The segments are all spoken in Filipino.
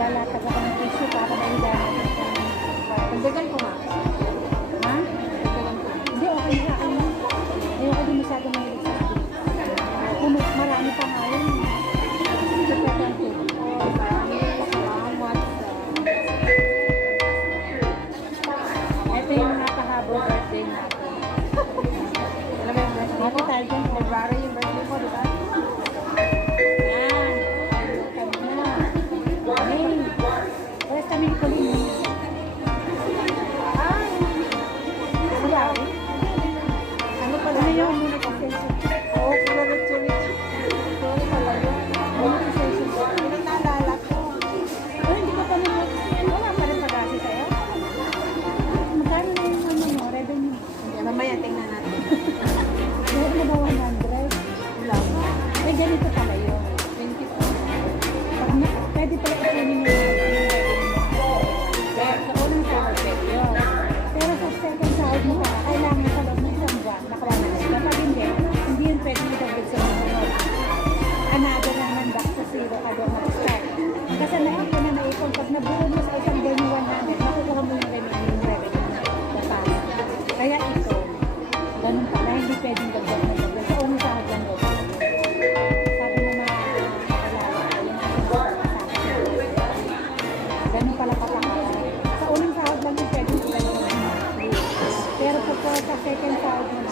Malalatag ako ng tissue para mailangan. Pagdagan ko nga. Ha? Pagdagan ko. Hindi, okay sa akin. Ayoko din masyado mahilig sa akin. Kung marami pa nga yun. Pagdagan ko. Salamat. Ito yung nakahabol birthday natin. Alam mo yung birthday ko? Happy tayo dyan. February yung birthday ko, di ba? Kami ko rin. Ano pala yun? Muna kasi. Oo, pala rin tulit. Sorry pala yun. Muna kasi. Ilang naalala ko. Oh, hindi ko pa naman. Wala pa rin pag-asi sa'yo? Magkano na yung ano mo? Revenue? Mamaya, tingnan natin. Meron na ba 100? Wala. May ganito pala yun. 20. Pwede pala ikunin mo pero sa second sahod mo kailangan sa loob ng isang buwan nakawa na sila. Pag hindi yun pwede mo dagdag sa mga monod. Another naman back sa zero ka doon mag-start. Kasi naipon na naipon. Pag nabuo mo sa isang buwan yung 100, makukuha mo yung remaining revenue na pass. Kaya ito, ganun pala, hindi pwedeng dagdag na dagdag. Sa unang sahod lang doon. Sabi mo ganun pala kapakala. Sa unang sahod lang yung pwedeng pero pagka sa second sahod mo na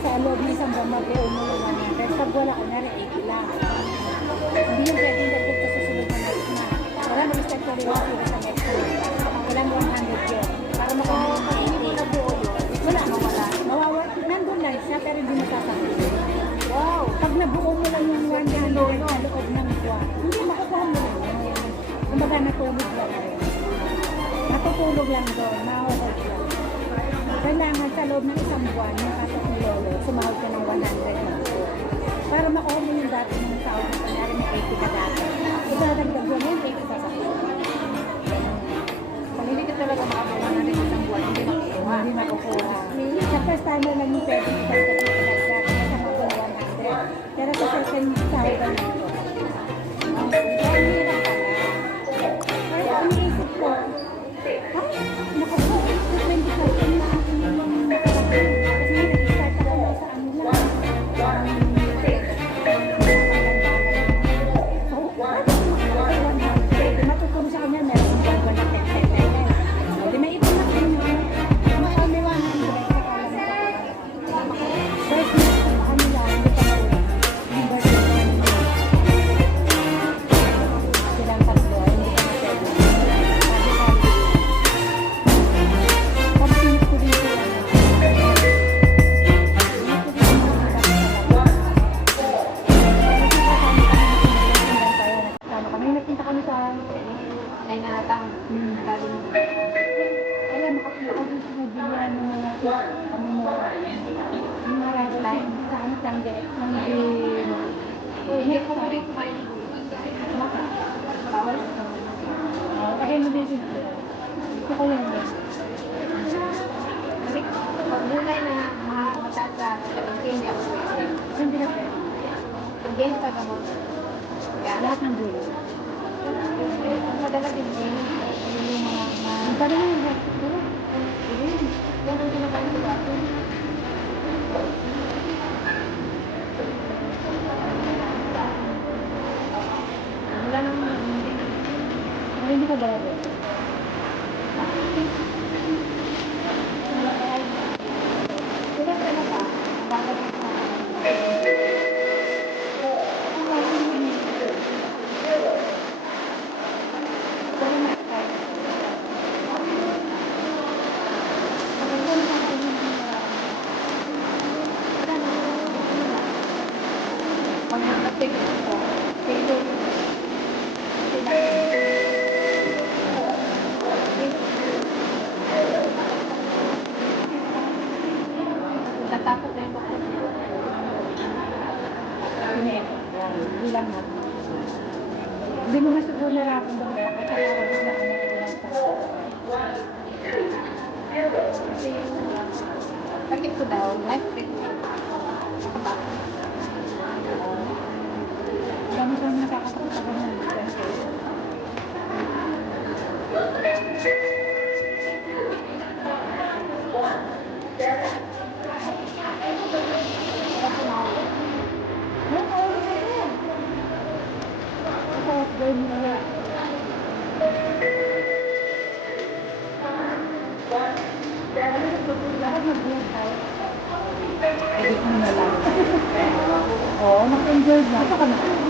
sa loob ng isang buwan mag-iwan mo yung 100. Pag wala ka na rin, 80 lang. Hindi yung pwedeng dagdag ka sa sunod na next na. Wala mo start ka rin sa next na. Wala mo 100 yun. Para makapag-hindi mo na buo yun. Wala, mawala. Nandun lang siya pero hindi masasakit. Wow! Pag nabuo mo lang yung 100 sa loob ng buwan, hindi makukuha mo lang yun. Kumbaga natulog lang rin. Natutulog lang doon. Mahukod lang. Kailangan sa loob ng isang buwan, yung katok ni Lolo, sumahod ka ng 100 para makuha mo yung dati ng sahod na kanyari may 80 ka dati. Idadagdag mo yung 80 ka sa pag hindi ka talaga makakuha na rin isang buwan, hindi makukuha. Hindi makukuha. Sa first time mo lang yung pwede idadagdag sa mga 100. Pero sa second sahod na nito. Kaya hirap pala. Kaya ang isip ko, nakakuha, 25 na lahat ng dulo. Madala din din. Madala na yung bakit ko. Yan ang kinakain ko bago. ka ba? Ilan ka na ba? Bakit ka? Tatapos na yung bakit. Bilang na. Hindi mo masiguro na ako doon sa kasalaran na ano kasi sakit ko daw, life fit. Dami ko nakakatawa sa ganyan. Oo, nag-enjoy na. Ito ka na.